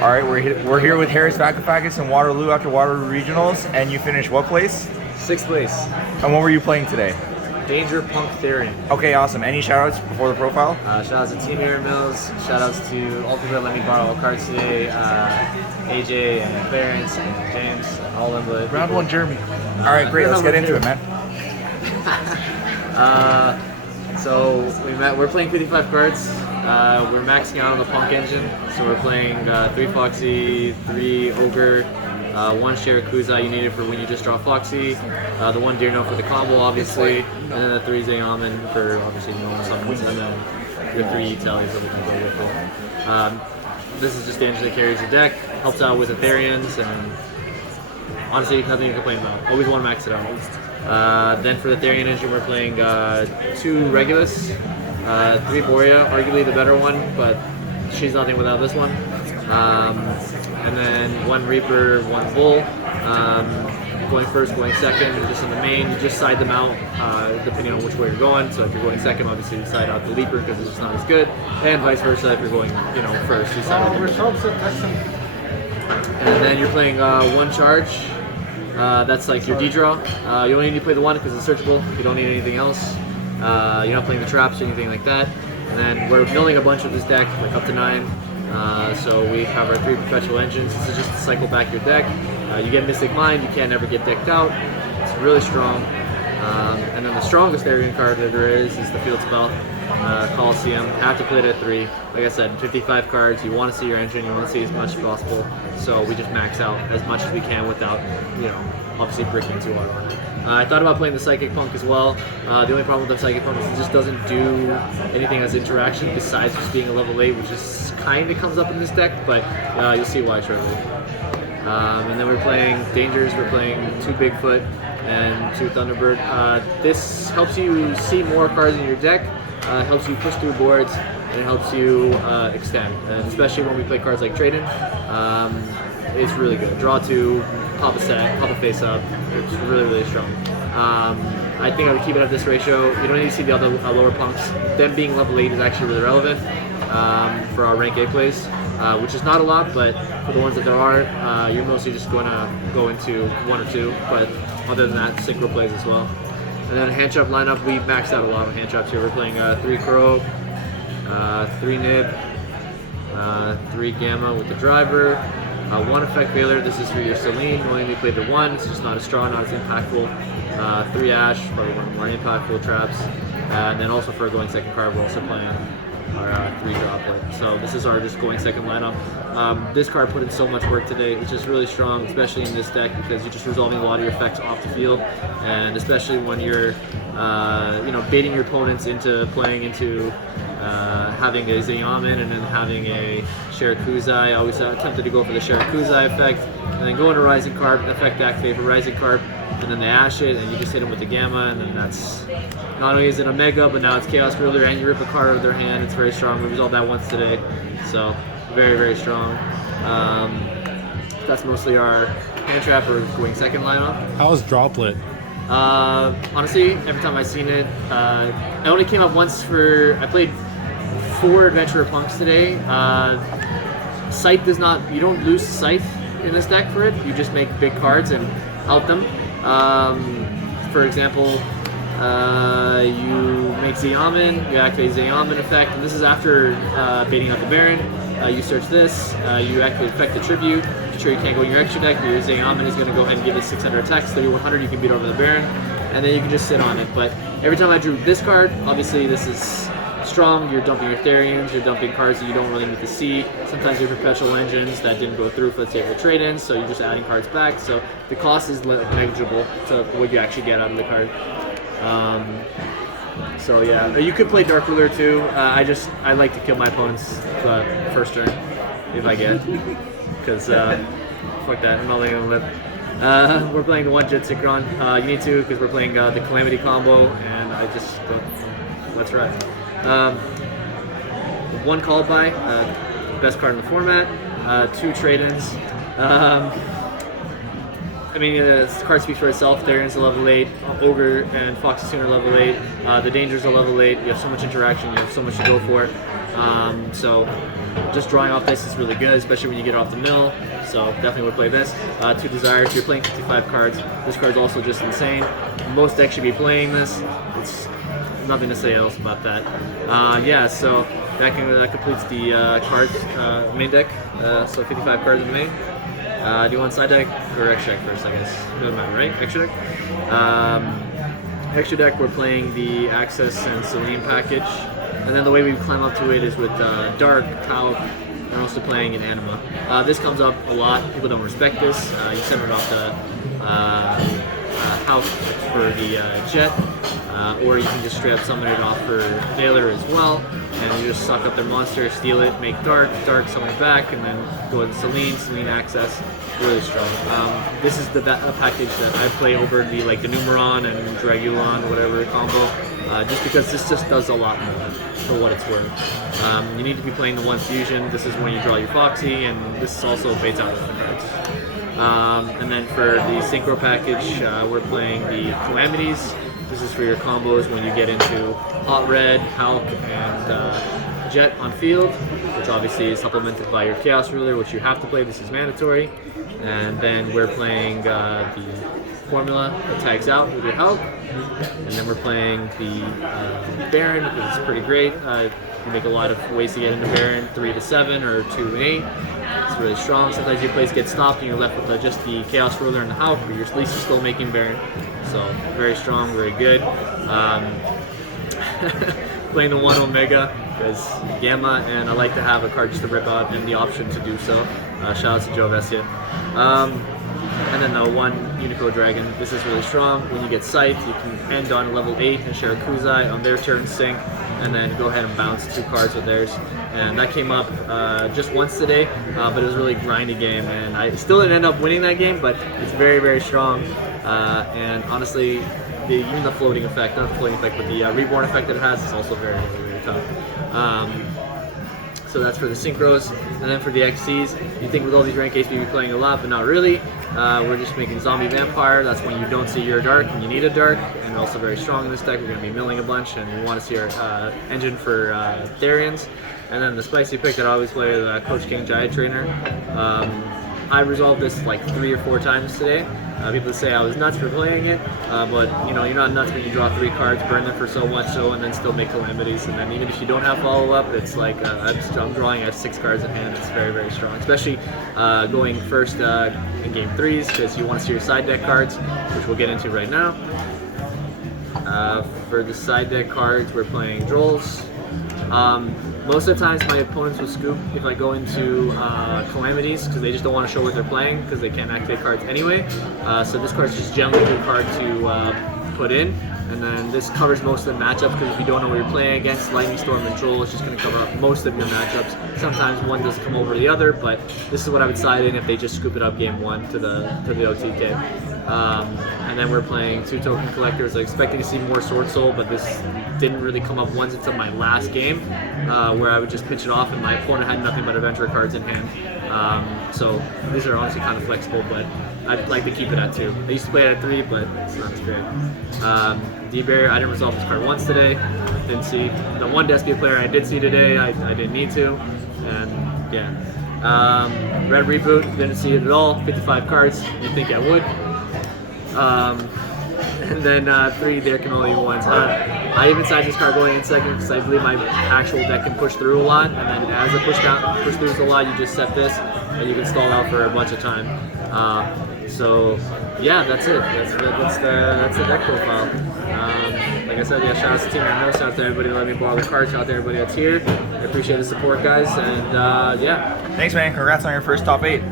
All right, we're here with Harris Vakafakis in Waterloo after Waterloo Regionals, and you finished what place? 6th place. And what were you playing today? Danger Punk Therion. Okay, awesome. Any shoutouts before the profile? Shout outs to Team Aaron Mills. Shout outs to all people that let me borrow cards today. AJ and Clarence and James, all of them. Round one, Jeremy. All right, great. Let's get into it, man. So we're playing 55 cards. We're maxing out on the Punk engine. So we're playing 3 Foxy, 3 Ogre, 1 Shirakuza you need it for when you just draw Foxy, the 1 Yugioh for the combo obviously, and then the 3 Zayaman for obviously normal summons, and then your 3 Italians that we can go with. This is just the engine that carries your deck, helps out with the Therions, and honestly nothing to complain about. Always want to max it out. Then for the Therion engine we're playing 2 Regulus, 3 Borea, arguably the better one, but she's nothing without this one. And then 1 Reaper, 1 Bull. Going first, going second, just in the main, you just side them out depending on which way you're going. So if you're going second, obviously you side out the Leaper because it's just not as good, and vice versa. If you're going, first, you side out the And then you're playing 1 charge. That's like your D-draw. You only need to play the 1 because it's searchable. You don't need anything else. You're not playing the traps or anything like that. And then we're building a bunch of this deck, like up to 9. So we have our 3 perpetual engines. This is just to cycle back your deck. You get Mystic Mind, you can't ever get decked out. It's really strong. And then the strongest Therion card that there is the field spell, Coliseum. Have to play it at 3. Like I said, 55 cards. You want to see your engine, you want to see as much as possible. So we just max out as much as we can without, obviously breaking too hard on it. I thought about playing the Psychic Punk as well. The only problem with the Psychic Punk is it just doesn't do anything as interaction besides just being a level 8, which is kind of comes up in this deck, but you'll see why shortly. And then we're playing Dangers, we're playing 2 Bigfoot and 2 Thunderbird. This helps you see more cards in your deck, helps you push through boards, and it helps you extend. And especially when we play cards like Trade-In, it's really good. Draw 2, pop a set, pop a face up. It's really, really strong. I think I would keep it at this ratio. You don't need to see the other lower punks. Them being level 8 is actually really relevant for our rank A plays, which is not a lot, but for the ones that there are, you're mostly just going to go into 1 or 2, but other than that, synchro plays as well. And then hand trap lineup, we maxed out a lot of hand traps here. We're playing 3 Kuro, 3 Nib, 3 Gamma with the driver, 1 Effect Veiler. This is for your Celine. You only need to play the 1, it's just not as strong, not as impactful. 3 Ash, probably one of the more impactful traps. And then also for going second card, we're also playing our 3 Droplet. So this is our just going second lineup. This card put in so much work today. It's just really strong, especially in this deck, because you're just resolving a lot of your effects off the field, and especially when you're, baiting your opponents into playing into having a Zayaman and then having a Shirakuza. I always attempted to go for the Shirakuza effect, and then go into Rising Carp, effect activate for Rising Carp, and then they ash it, and you just hit them with the Gamma, and then that's, not only is it a Mega, but now it's Chaos Ruler, and you rip a card out of their hand. It's very strong. We resolved that once today, so very, very strong. That's mostly our hand trap or going second lineup. How's Droplet? Honestly, every time I've seen it, I only came up once I played 4 Adventurer Punks today. Scythe does not, you don't lose Scythe in this deck for it. You just make big cards and help them. For example, you make Zayaman, you activate Zayaman effect, and this is after baiting out the Baron. You search this, you activate effect the Tribute. Sure, you can't go in your extra deck, but your Zayaman is going to go ahead and give it 600 attacks, 3100 you can beat over the Baron, and then you can just sit on it. But every time I drew this card, obviously this is strong, you're dumping your Therions, you're dumping cards that you don't really need to see. Sometimes your perpetual engines that didn't go through for, let's say, the trade-ins, so you're just adding cards back, so the cost is negligible to what you actually get out of the card. So yeah, you could play Dark Ruler too. I like to kill my opponents first turn if I get, because fuck that, I'm not letting them live. We're playing the 1 Jet Synchron. You need to, because we're playing the Calamity combo, and I just don't. Let's ride. 1 Called By, best card in the format. 2 trade-ins. The card speaks for itself. Therion's a level 8, Ogre and Foxy Soon are level 8. The Danger's a level 8. You have so much interaction, you have so much to go for. So just drawing off this is really good, especially when you get off the mill. So definitely would play this. 2 Desires, you're playing 55 cards. This card's also just insane. Most decks should be playing this. It's nothing to say else about that. Yeah, so that completes the cards main deck. So 55 cards in the main. Do you want side deck or extra deck first? I guess doesn't matter, right? Extra deck. Extra deck, we're playing the Access and Selene package, and then the way we climb up to it is with Dark, Talc, and also playing an Anima. This comes up a lot. People don't respect this. You send it off the house for the Jet, or you can just straight up summon it off for Veiler as well, and you just suck up their monster, steal it, make Dark, summon it back, and then go with Selene Access. Really strong. This is the package that I play over the Numeron and Dragulon, whatever combo, just because this just does a lot more for what it's worth. You need to be playing the 1 fusion. This is when you draw your Foxy, and this also baits out with the cards. And then for the Synchro package, we're playing the Calamities. This is for your combos when you get into Hot Red, Hulk, and Jet on field, which obviously is supplemented by your Chaos Ruler, which you have to play. This is mandatory. And then we're playing the formula that tags out with your Hulk. And then we're playing the Baron, because it's pretty great. You make a lot of ways to get into Baron, 3 to 7 or 2 to 8. It's really strong. Sometimes your plays get stopped and you're left with just the Chaos Ruler and the Hulk, but at least you're still making Baron. So very strong, very good. Playing the 1 Omega because Gamma, and I like to have a card just to rip out and the option to do so. Shout out to Joe Vestia. And then the 1 Unico Dragon. This is really strong. When you get Sight, you can end on level 8 and share a Kuzai on their turn sync, and then go ahead and bounce 2 cards with theirs. And that came up just once today, but it was a really grindy game, and I still didn't end up winning that game, but it's very, very strong. And honestly, even the floating effect, not the floating effect, but the reborn effect that it has is also very, very, very tough. So that's for the synchros, and then for the XCs, you think with all these rank 8s we'd be playing a lot, but not really. We're just making Zombie Vampire. That's when you don't see your Dark and you need a Dark, and also very strong in this deck. We're going to be milling a bunch, and we want to see our engine for Therions. And then the spicy pick that I always play is Coach King Giant Trainer. I resolved this like 3 or 4 times today. People say I was nuts for playing it, but you know, you're not nuts when you draw 3 cards, burn them for so much so, and then still make Calamities. And then even if you don't have follow-up, it's like I'm drawing at 6 cards in hand. It's very, very strong, especially going first in game 3s, because you want to see your side deck cards, which we'll get into right now. For the side deck cards, we're playing Drolls. Most of the times my opponents will scoop if I go into Calamities, because they just don't want to show what they're playing because they can't activate cards anyway. So this card is just generally a good card to put in. And then this covers most of the matchups, because if you don't know what you're playing against, Lightning Storm and Troll is just going to cover up most of your matchups. Sometimes one doesn't come over the other, but this is what I would side in if they just scoop it up game 1 to the OTK. And then we're playing 2 Token Collectors. I expected to see more Sword Soul, but this didn't really come up once until my last game, where I would just pitch it off and my opponent had nothing but Adventurer cards in hand. So these are honestly kind of flexible, but I'd like to keep it at 2. I used to play it at 3, but it's not as great. D-Barrier, I didn't resolve this card once today. Didn't see. The 1 Despia player I did see today, I didn't need to. And yeah. Red Reboot, didn't see it at all. 55 cards, you'd think I would. And then 3 There Can Only Be Ones. I even side this card going in second because I believe my actual deck can push through a lot, and then as it push through a lot, you just set this and you can stall out for a bunch of time. So yeah, that's it. That's the deck profile. Like I said, yeah, shout out to Team Ramos, shout out to everybody that let me borrow the cards, shout out to everybody that's here. I appreciate the support, guys, and yeah. Thanks, man. Congrats on your first top 8.